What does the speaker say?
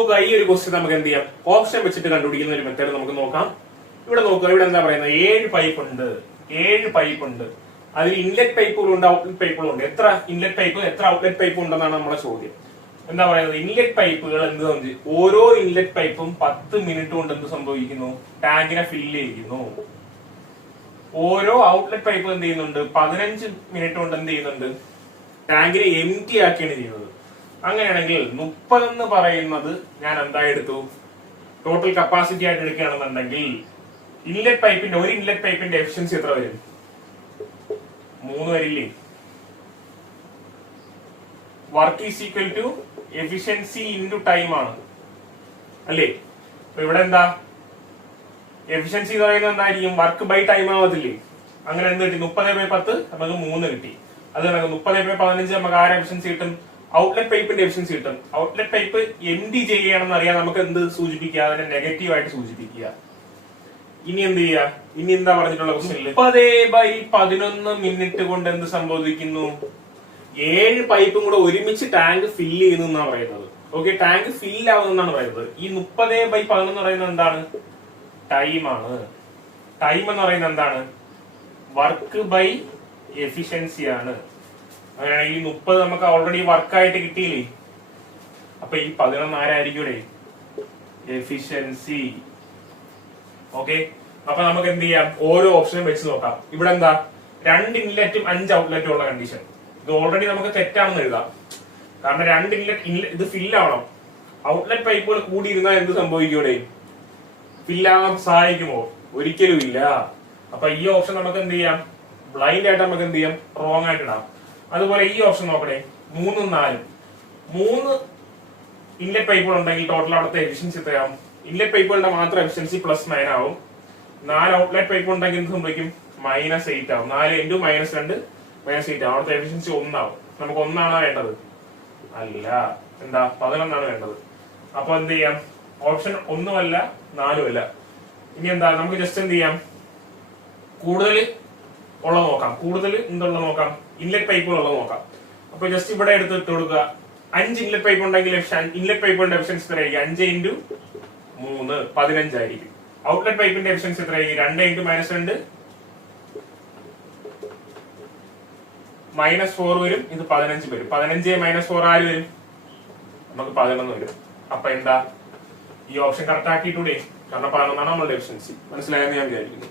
നോക്കുക, ഈ ഒരു ക്വസ്റ്റ്യൻ നമുക്ക് എന്ത് ചെയ്യാം, ഓപ്ഷൻ വെച്ചിട്ട് കണ്ടുപിടിക്കുന്ന ഒരു മെത്തേഡ് നമുക്ക് നോക്കാം. ഇവിടെ നോക്കുക, ഇവിടെ എന്താ പറയുന്നത്, 7 പൈപ്പ് ഉണ്ട്. അതിൽ ഇൻലെറ്റ് പൈപ്പുകളും ഉണ്ട്, ഔട്ട്ലെറ്റ് പൈപ്പുകളും ഉണ്ട്. എത്ര ഇൻലെറ്റ് പൈപ്പ് എത്ര ഔട്ട്ലെറ്റ് പൈപ്പ് ഉണ്ടെന്നാണ് നമ്മളെ ചോദ്യം. എന്താ പറയുന്നത്, ഇൻലെറ്റ് പൈപ്പുകൾ എന്ത് സംഭവിച്ചു, ഓരോ ഇൻലെറ്റ് പൈപ്പും 10 മിനിറ്റ് കൊണ്ട് എന്ത് സംഭവിക്കുന്നു, ടാങ്കിനെ ഫില്ല് ചെയ്യിക്കുന്നു. ഓരോ ഔട്ട്ലെറ്റ് പൈപ്പ് എന്ത് ചെയ്യുന്നുണ്ട്, 15 മിനിറ്റ് കൊണ്ട് എന്ത് ചെയ്യുന്നുണ്ട്, ടാങ്കിനെ എംറ്റി ആക്കിയാണ് ചെയ്യുന്നത്. അങ്ങനെയാണെങ്കിൽ 30 എന്ന് പറയുന്നത് ഞാൻ എന്താ എടുത്തു, ടോട്ടൽ കപ്പാസിറ്റി ആയിട്ട് എടുക്കുകയാണെന്നുണ്ടെങ്കിൽ ഇൻലെറ്റ് പൈപ്പിന്റെ ഒരു ഇൻലെറ്റ് പൈപ്പിന്റെ എഫിഷ്യൻസി എത്ര വരും, 3 വരില്ലേ. Work is equal to efficiency into time ആണ് അല്ലേ. അപ്പൊ ഇവിടെ എന്താ എഫിഷ്യൻസി എന്ന് പറയുന്നത് എന്തായിരിക്കും, വർക്ക് ബൈ ടൈം ആവത്തില്ലേ. അങ്ങനെ എന്ത് കിട്ടി, 30/10 നമുക്ക് 3 കിട്ടി. അത് 30/15 നമുക്ക് ആരെ എഫിഷ്യൻസി കിട്ടും, ഔട്ട്ലെറ്റ് പൈപ്പിന്റെ എഫിഷ്യൻസി കിട്ടും. ഔട്ട്ലെറ്റ് പൈപ്പ് എംറ്റി ചെയ്യുകയാണെന്ന് അറിയാൻ നമുക്ക് എന്ത് സൂചിപ്പിക്കുക, അതിനെ നെഗറ്റീവ് ആയിട്ട് സൂചിപ്പിക്കുക. ഇനി എന്ത് ചെയ്യുക, ഇനി എന്താ പറഞ്ഞിട്ടുള്ള ക്വസ്റ്റ്യനിൽ 30/11 മിനിറ്റ് കൊണ്ട് എന്ത് സംഭവിക്കുന്നു, 7 പൈപ്പും കൂടെ ഒരുമിച്ച് ടാങ്ക് ഫില്ല് ചെയ്യുന്നു എന്നാണ് പറയുന്നത്. ഓക്കെ, ടാങ്ക് ഫില്ല് ആവുന്നതാണ് പറയുന്നത്. ഈ 30/11 എന്ന് പറയുന്നത് എന്താണ്, ടൈമാണ്. ടൈം എന്ന് പറയുന്നത് എന്താണ്, വർക്ക് ബൈ എഫിഷ്യൻസി ആണ്. അങ്ങനെയാണെങ്കിൽ ഈ 30 നമുക്ക് ഓൾറെഡി വർക്കായിട്ട് കിട്ടിയില്ലേ. അപ്പൊ ഈ 11 ആരായിരിക്കും ഇവിടെ, എഫിഷ്യൻസി. ഓക്കെ, അപ്പൊ നമുക്ക് എന്ത് ചെയ്യാം, ഓരോ ഓപ്ഷനും വെച്ച് നോക്കാം. ഇവിടെ എന്താ, 2 ഇൻലെറ്റും 5 ഔട്ട്ലെറ്റും ഉള്ള കണ്ടീഷൻ. ഇത് ഓൾറെഡി നമുക്ക് തെറ്റാണെന്ന് എഴുതാം. കാരണം 2 ഇൻലെറ്റ് ഇത് ഫില്ല് ആവണം. ഔട്ട്ലെറ്റ് പൈപ്പുകൾ കൂടിയിരുന്നാൽ എന്ത് സംഭവിക്കും, ഇവിടെ ഫില്ലാകാൻ സഹായിക്കുമോ, ഒരിക്കലും ഇല്ല. അപ്പൊ ഈ ഓപ്ഷൻ നമുക്ക് എന്ത് ചെയ്യാം, ബ്ലൈൻഡ് ആയിട്ട് നമുക്ക് എന്ത് ചെയ്യാം, റോങ് ആയിട്ട് ഇടാം. അതുപോലെ ഈ ഓപ്ഷൻ നോക്കണേ, 3ഉം 4ഉം 3 ഇൻലെറ്റ് പൈപ്പുകൾ ഉണ്ടെങ്കിൽ ടോട്ടൽ അവിടുത്തെ എഫിഷ്യൻസി എത്രയാവും, ഇൻലെറ്റ് പൈപ്പുകളുടെ മാത്രം എഫിഷ്യൻസി +9 ആവും. 4 ഔട്ട്ലെറ്റ് പൈപ്പ് ഉണ്ടെങ്കിൽ എന്ത് സംഭവിക്കും, -8 ആവും. 4 × -2 -8 ആവും. അവിടുത്തെ എഫിഷ്യൻസി 1 ആവും. നമുക്ക് 1 ആണോ വേണ്ടത്, അല്ല, എന്താ 11 ആണ് വേണ്ടത്. അപ്പൊ എന്ത് ചെയ്യാം, ഓപ്ഷൻ 1ഉം അല്ല 4ഉം അല്ല. ഇനി എന്താ, നമുക്ക് ജസ്റ്റ് എന്ത് ചെയ്യാം, കൂടുതൽ ഉള്ളത് നോക്കാം. കൂടുതൽ എന്തുള്ളത് നോക്കാം, ഇൻലെറ്റ് പൈപ്പുകൾ ഉള്ളത് നോക്കാം. അപ്പൊ ജസ്റ്റ് ഇവിടെ എടുത്തിട്ട് കൊടുക്കുക, 5 ഇൻലെറ്റ് പൈപ്പ് ഉണ്ടെങ്കിൽ ഇൻലെറ്റ് പൈപ്പുകളുടെ എഫിഷ്യൻസി എത്രയായിരിക്കും, 5 × 3 15 ആയിരിക്കും. ഔട്ട്ലെറ്റ് പൈപ്പിന്റെ എഫിഷ്യൻസി എത്രയായിരിക്കും, 2 × -2 -4 വരും. ഇത് 15 വരും. 15 - 4 ആര് വരും, നമുക്ക് 11 വരും. അപ്പൊ എന്താ, ഈ ഓപ്ഷൻ കറക്റ്റ് ആക്കിയിട്ടൂടെ, കാരണം 11 ആണ് നമ്മളുടെ എഫിഷ്യൻസി. മനസ്സിലായെന്ന് ഞാൻ വിചാരിക്കുന്നു.